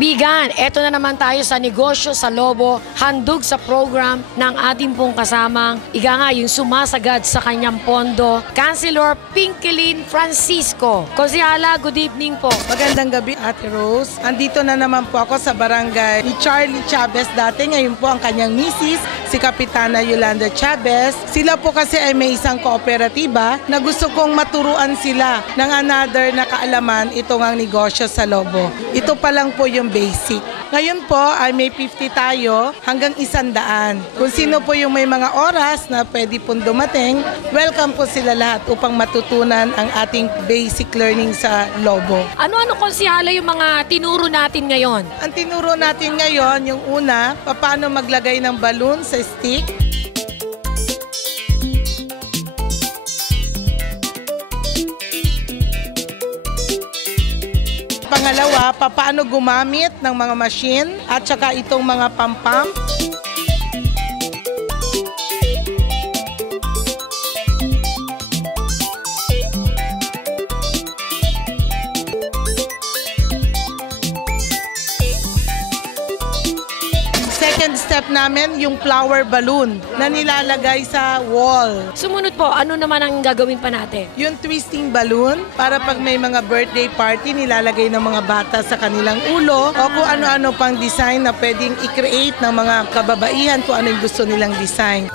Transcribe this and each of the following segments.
Bigan, eto na naman tayo sa negosyo sa Lobo, handog sa program ng ating pong kasamang, ika nga yung sumasagad sa kanyang pondo, Councilor Pinkelyn Francisco. Konsehala, good evening po. Magandang gabi, Ate Rose. Andito na naman po ako sa barangay ni Charlie Chavez dati. Ngayon po ang kanyang misis, si Kapitana Yolanda Chavez. Sila po kasi ay may isang kooperatiba na gusto kong maturuan sila ng another na kaalaman itong ang negosyo sa Lobo. Ito pa lang po yung basic. Ngayon po ay may 50 tayo hanggang 100. Kung sino po yung may mga oras na pwede pong dumating, welcome po sila lahat upang matutunan ang ating basic learning sa Lobo. Ano-ano, konsehala, yung mga tinuro natin ngayon? Ang tinuro natin ngayon, yung una, paano maglagay ng balloon sa stick. Pangalawa, paano gumamit ng mga machine at saka itong mga pam-pam. Second step namin, yung flower balloon na nilalagay sa wall. Sumunod po, ano naman ang gagawin pa natin? Yung twisting balloon, para pag may mga birthday party, nilalagay ng mga bata sa kanilang ulo o kung ano-ano pang design na pwedeng i-create ng mga kababaihan kung ano yung gusto nilang design.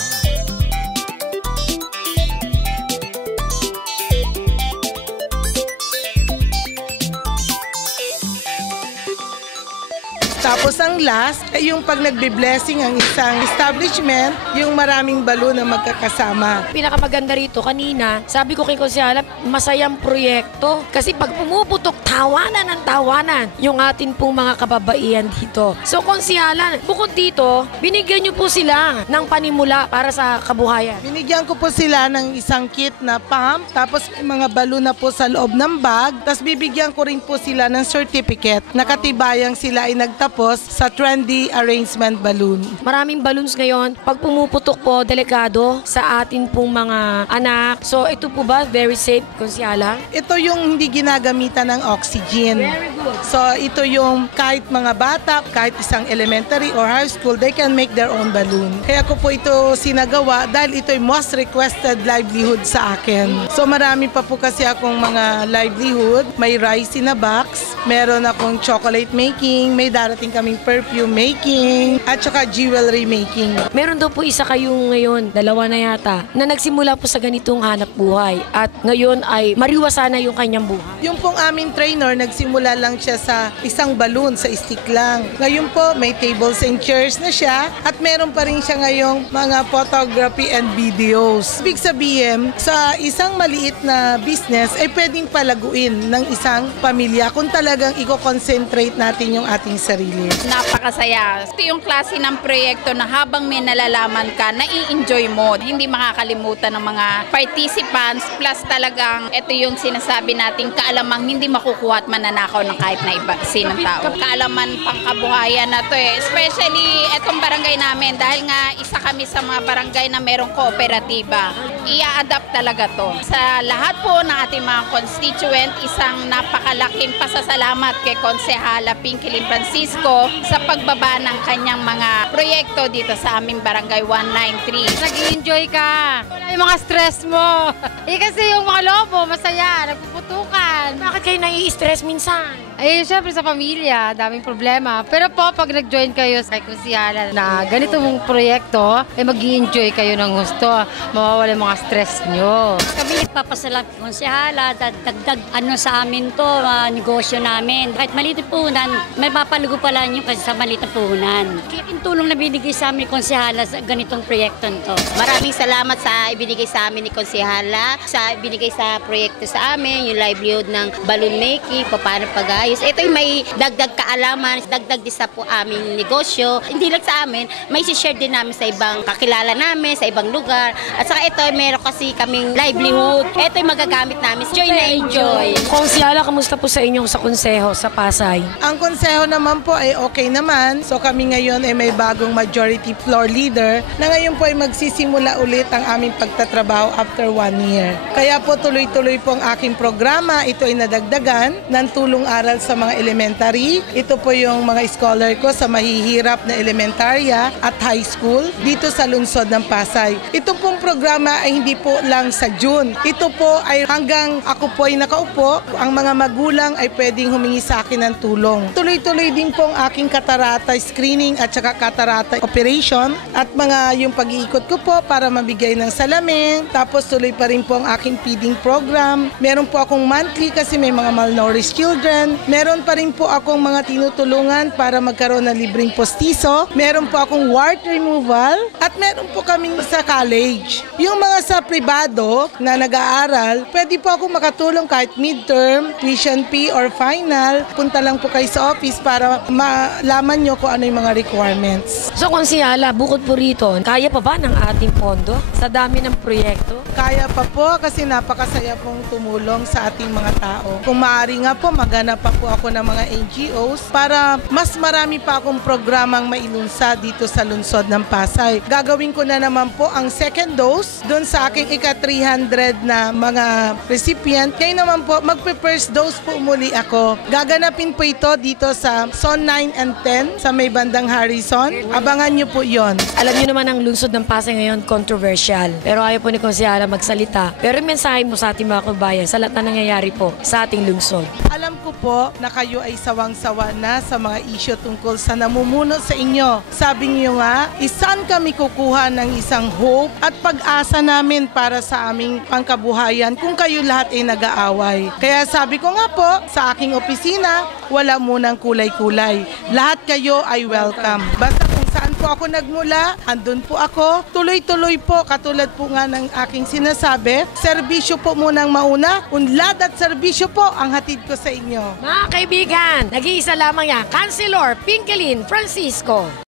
Tapos ang last, ay yung pag nagbe-blessing ang isang establishment, yung maraming balon na magkakasama. Pinakamaganda rito kanina, sabi ko kay konsehala, masayang proyekto. Kasi pag pumuputok, tawanan ng tawanan yung atin pong mga kababaihan dito. So konsehala, bukod dito, binigyan niyo po sila ng panimula para sa kabuhayan. Binigyan ko po sila ng isang kit na pump, tapos may mga balon na po sa loob ng bag, tapos bibigyan ko rin po sila ng certificate na katibayang sila ay nagtapos sa trendy arrangement balloon. Maraming balloons ngayon. Pag pumuputok po, delikado sa atin pong mga anak. So ito po ba very safe, konsehala? Ito yung hindi ginagamitan ng oxygen. Very good. So ito yung kahit mga bata, kahit isang elementary or high school, they can make their own balloon. Kaya ko po ito sinagawa dahil ito yung most requested livelihood sa akin. So marami pa po kasi akong mga livelihood. May rice in a box, meron akong chocolate making, may darating kaming perfume making, at saka jewelry making. Meron daw po isa kayong ngayon, dalawa na yata, na nagsimula po sa ganitong hanap buhay at ngayon ay mariwasa na yung kanyang buhay. Yung pong aming trainer, nagsimula lang siya sa isang balloon, sa stick lang. Ngayon po, may tables and chairs na siya at meron pa rin siya ngayong mga photography and videos. Ibig sabihin, sa isang maliit na business ay pwedeng palaguin ng isang pamilya kung talagang i-concentrate natin yung ating sarili. Napakasaya. Ito yung klase ng proyekto na habang may nalalaman ka, nai-enjoy mo. Hindi makakalimutan ng mga participants. Plus talagang ito yung sinasabi nating kaalamang hindi makukuha at mananakaw ng kahit na iba sinong tao. Kaalaman pang kabuhayan na to eh. Especially itong barangay namin dahil nga isa kami sa mga barangay na merong kooperatiba. Ia-adapt talaga to. Sa lahat po ng ating mga constituent, isang napakalaking pasasalamat kay Konsehala Pinkelyn Francisco sa pagbaba ng kanyang mga proyekto dito sa aming barangay 193. Nag-enjoy ka. Wala yung mga stress mo. Kasi yung mga Lobo, masaya, nagpuputukan. Bakit kayo nai-stress minsan? Syempre sa pamilya, daming problema. Pero po, pag nag-join kayo sa konsehala na ganito mong proyekto, mag-i-enjoy kayo ng gusto. Mawawala yung mga stress nyo. Kami nagpapasalat konsehala, dagdag sa amin to, negosyo namin. Kahit maliit na puhunan, may papalugo pala nyo kasi sa maliit na puhunan. Kaya yung tulong na binigay sa amin konsehala sa ganitong proyekto to. Maraming salamat sa ibinigay sa amin ni konsehala, sa ibinigay sa proyekto sa amin, yung livelihood ng balloon making, paano pag-ayos. Ito yung may dagdag kaalaman, dagdag din sa po aming negosyo. Hindi lang sa amin, may share din namin sa ibang kakilala namin, sa ibang lugar. At saka ito, meron kasi kaming livelihood. Ito yung magagamit namin. Enjoy na enjoy. Konsehala, kamusta po sa inyong sa konseho sa Pasay? Ang konseho naman po ay okay naman. So kami ngayon ay may bagong majority floor leader na ngayon po ay magsisimula ulit ang aming pagtatrabaho after 1 year. Kaya po tuloy-tuloy po ang aking programa. Ito ay nadagdagan ng tulong aral nag-aaral sa mga elementary. Ito po yung mga scholar ko sa mahihirap na elementarya at high school dito sa lungsod ng Pasay. Ito pong programa ay hindi po lang sa June. Ito po ay hanggang ako po ay nakaupo, ang mga magulang ay pwedeng humingi sa akin ng tulong. Tuloy-tuloy din po ang aking katarata screening at saka katarata operation at mga yung pag-iikot ko po para mabigay ng salamin. Tapos tuloy pa rin po ang aking feeding program. Meron po akong monthly kasi may mga malnourished children. Meron pa rin po akong mga tinutulungan para magkaroon ng libreng postiso. Meron po akong wart removal at meron po kaming sa college. Yung mga sa pribado na nag-aaral, pwede po ako makatulong kahit midterm, tuition fee or final. Punta lang po kayo sa office para malaman nyo kung ano yung mga requirements. So konsyala, bukod po rito, kaya pa ba ng ating pondo sa dami ng proyekto? Kaya pa po kasi napakasaya pong tumulong sa ating mga tao. Kung maaari nga po, maghanap pa po ako ng mga NGOs para mas marami pa akong programang mailunsad dito sa lungsod ng Pasay. Gagawin ko na naman po ang second dose doon sa aking ika-300 na mga recipient. Kaya naman po, magpe-first dose po muli ako. Gaganapin po ito dito sa Zone 9 and 10 sa may bandang Harrison. Abangan nyo po yon. Alam niyo naman ang lungsod ng Pasay ngayon controversial. Pero ayaw po ni Konsyala magsalita. Pero yung mensahe mo sa ating mga kabayan sa lahat na nangyayari po sa ating lungsod. Alam ko po na kayo ay sawang-sawa na sa mga isyu tungkol sa namumuno sa inyo. Sabi niyo nga, isan kami kukuha ng isang hope at pag-asa namin para sa aming pangkabuhayan kung kayo lahat ay nag-aaway. Kaya sabi ko nga po, sa aking opisina, wala munang kulay-kulay. Lahat kayo ay welcome. Basta kung saan po ako nagmula, andun po ako. Tuloy-tuloy po, katulad po nga ng aking sinasabi, serbisyo po munang mauna, unlad at serbisyo po ang hatid ko sa inyo. Mga kaibigan, nag-iisa lamang yan, Councilor Pinkelin Francisco.